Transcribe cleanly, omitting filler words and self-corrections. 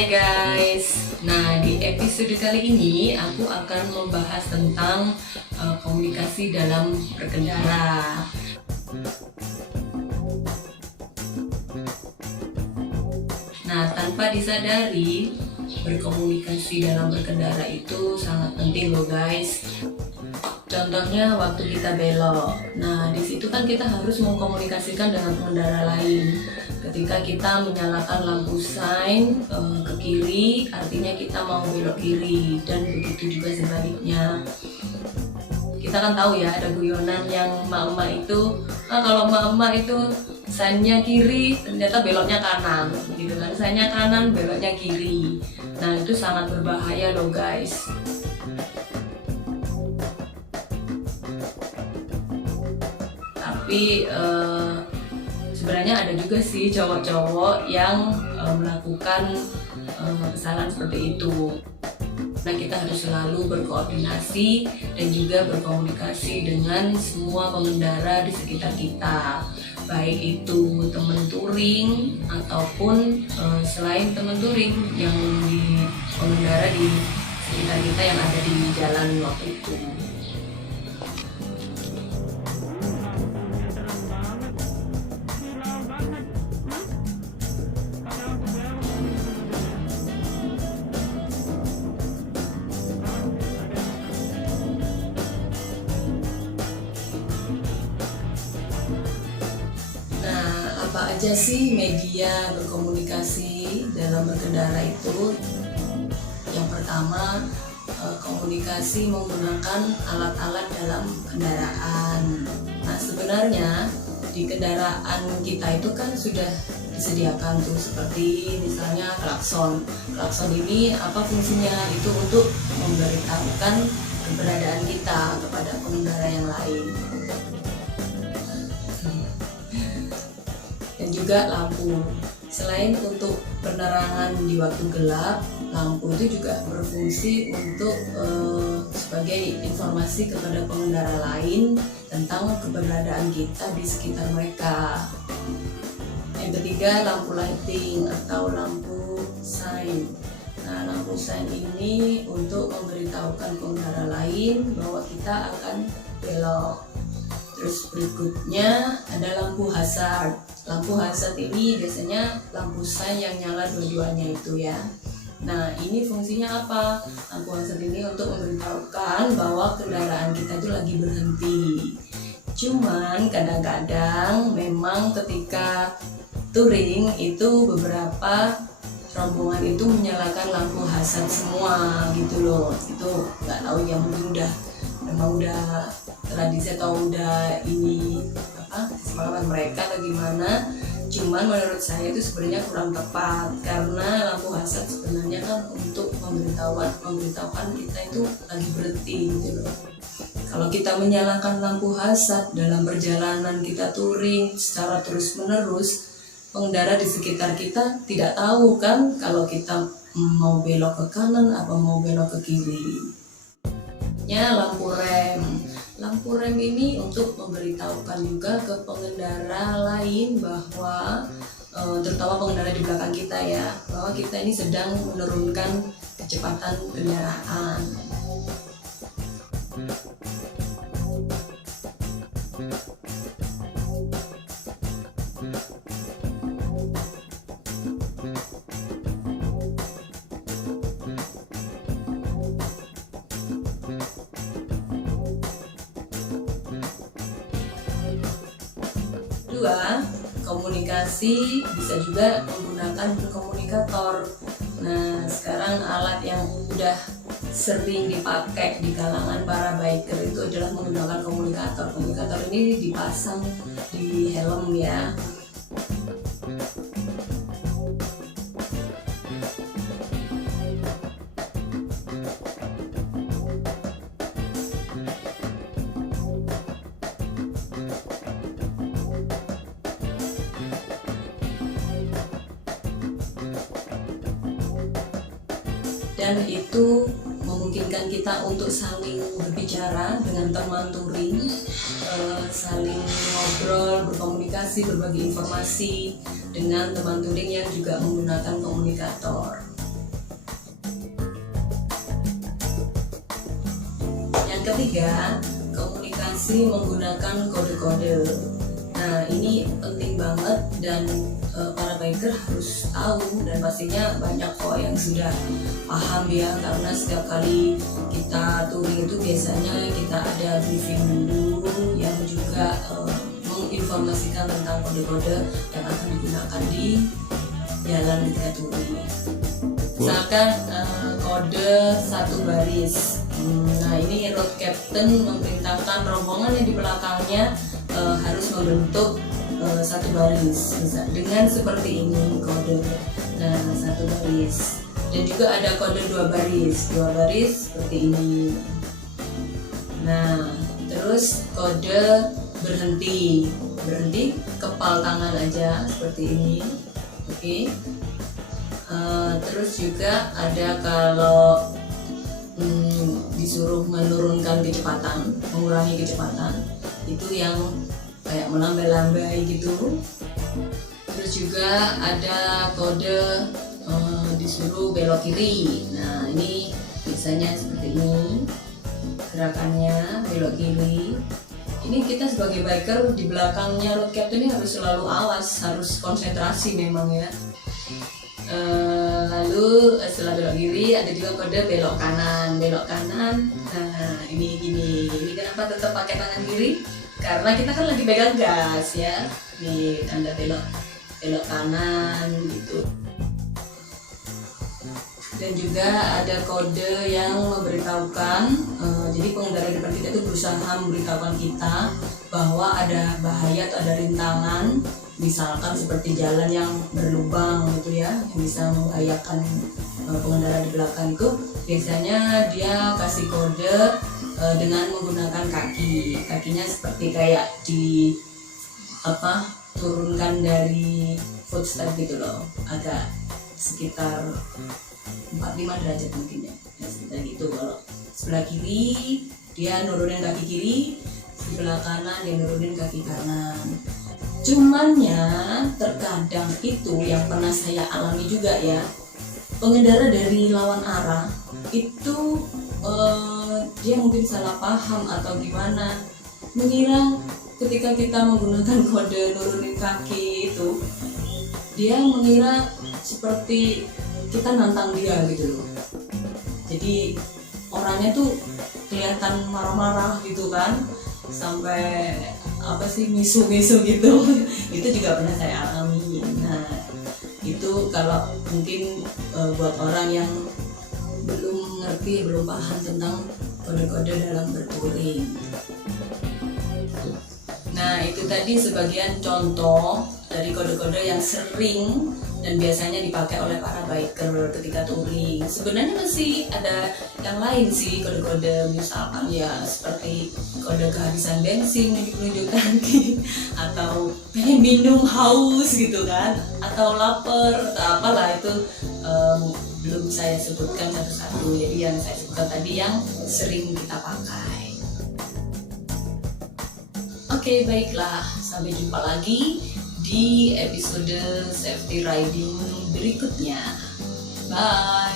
Hai guys, nah di episode kali ini aku akan membahas tentang komunikasi dalam berkendara. Nah, tanpa disadari, berkomunikasi dalam berkendara itu sangat penting loh guys. Contohnya waktu kita belok. Nah, di situ kan kita harus mengkomunikasikan dengan pengendara lain. Ketika kita menyalakan lampu sign ke kiri, artinya kita mau belok kiri, dan begitu juga sebaliknya. Kita kan tahu ya, ada guyonan yang emak-emak itu, kalau emak-emak itu signnya kiri, ternyata beloknya kanan, gitu kan? Signnya kanan, beloknya kiri. Nah, itu sangat berbahaya loh guys. Tapi sebenarnya ada juga sih cowok-cowok yang melakukan kesalahan seperti itu. Nah, kita harus selalu berkoordinasi dan juga berkomunikasi dengan semua pengendara di sekitar kita, baik itu teman touring ataupun selain teman touring yang di pengendara di sekitar kita yang ada di jalan waktu itu. Apa aja sih media berkomunikasi dalam berkendara itu? Yang pertama, komunikasi menggunakan alat-alat dalam kendaraan. Nah, sebenarnya di kendaraan kita itu kan sudah disediakan tuh, seperti misalnya klakson. Klakson ini apa fungsinya? Itu untuk memberitahukan keberadaan kita kepada pengendara yang lain. Dan juga lampu. Selain untuk penerangan di waktu gelap, lampu itu juga berfungsi untuk sebagai informasi kepada pengendara lain tentang keberadaan kita di sekitar mereka. Yang ketiga, lampu lighting atau lampu sign. Nah, lampu sign ini untuk memberitahukan pengendara lain bahwa kita akan belok. Terus berikutnya ada lampu hazard. Lampu hazard ini biasanya lampu sign yang nyala dua-duanya itu ya. Nah, ini fungsinya apa? Lampu hazard ini untuk memberitahukan bahwa kendaraan kita itu lagi berhenti. Cuman kadang-kadang memang ketika touring itu beberapa rombongan itu menyalakan lampu hazard semua gitu loh. Itu nggak tahu ya, mungkin memang udah tradisi atau udah ini kesepakatan mereka atau gimana. Cuman menurut saya itu sebenarnya kurang tepat, karena lampu hazard sebenarnya kan untuk memberitahukan kita itu lagi berhenti gitu loh. Kalau kita menyalakan lampu hazard dalam perjalanan kita touring secara terus menerus, pengendara di sekitar kita tidak tahu kan kalau kita mau belok ke kanan apa mau belok ke kiri. Lampu rem. Lampu rem ini untuk memberitahukan juga ke pengendara lain bahwa terutama pengendara di belakang kita ya, bahwa kita ini sedang menurunkan kecepatan kendaraan. Kedua, komunikasi bisa juga menggunakan komunikator. Nah, sekarang alat yang udah sering dipakai di kalangan para biker itu adalah menggunakan komunikator. Komunikator ini dipasang di helm ya. Dan itu memungkinkan kita untuk saling berbicara dengan teman touring, saling ngobrol, berkomunikasi, berbagi informasi dengan teman touring yang juga menggunakan komunikator. ketiga, komunikasi menggunakan kode-kode. Nah, ini penting banget dan para biker harus tahu, dan pastinya banyak kok yang sudah paham ya, karena setiap kali kita touring itu biasanya kita ada briefing dulu yang juga menginformasikan tentang kode-kode yang akan digunakan di jalan ketika touring. Misalkan kode 1 baris. Nah, ini road captain memerintahkan rombongan yang di belakangnya harus membentuk 1 baris dengan seperti ini kode. Nah, 1 baris. Dan juga ada kode 2 baris. 2 baris seperti ini. Nah, terus kode berhenti. Berhenti kepal tangan aja seperti ini. Oke. Terus juga ada kalau disuruh menurunkan kecepatan, mengurangi kecepatan, itu yang kayak melambai-lambai gitu. Terus juga ada kode disuruh belok kiri. Nah, ini biasanya seperti ini gerakannya, belok kiri. Ini kita sebagai biker di belakangnya road captain ini harus selalu awas, harus konsentrasi memang ya. Lalu setelah belok kiri ada juga kode belok kanan. Belok kanan, nah ini gini. Ini kenapa tetap pakai tangan kiri? Karena kita kan lagi pegang gas ya. Nih tanda belok kanan gitu. Dan juga ada kode yang memberitahukan, jadi pengendara depan kita itu berusaha memberitahukan kita bahwa ada bahaya atau ada rintangan, misalkan seperti jalan yang berlubang gitu ya, yang bisa membahayakan pengendara di belakang itu. Biasanya dia kasih kode dengan menggunakan kakinya seperti kayak di turunkan dari footstep gitu loh, agak sekitar 45 derajat mungkin ya, sekitar gitu. Kalau sebelah kiri dia nurunin kaki kiri, sebelah kanan dia nurunin kaki kanan. Cumannya terkadang itu yang pernah saya alami juga ya, pengendara dari lawan arah itu dia mungkin salah paham atau gimana, mengira ketika kita menggunakan kode nurunin kaki itu, dia mengira seperti kita nantang dia gitu loh. Jadi orangnya tuh kelihatan marah-marah gitu kan, sampai misu-misu gitu. Itu juga pernah saya alami. Nah, itu kalau mungkin buat orang yang belum ngerti, belum paham tentang kode-kode dalam bertouring. Nah, itu tadi sebagian contoh dari kode-kode yang sering dan biasanya dipakai oleh para biker ketika touring. Sebenarnya masih ada yang lain sih kode-kode, misalkan ya seperti kode kehabisan bensin yang ditunjukkan atau pengen minum, haus gitu kan, atau lapar atau apalah itu belum saya sebutkan satu-satu. Jadi yang saya sebutkan tadi yang sering kita pakai. Oke, baiklah, sampai jumpa lagi di episode safety riding berikutnya. Bye.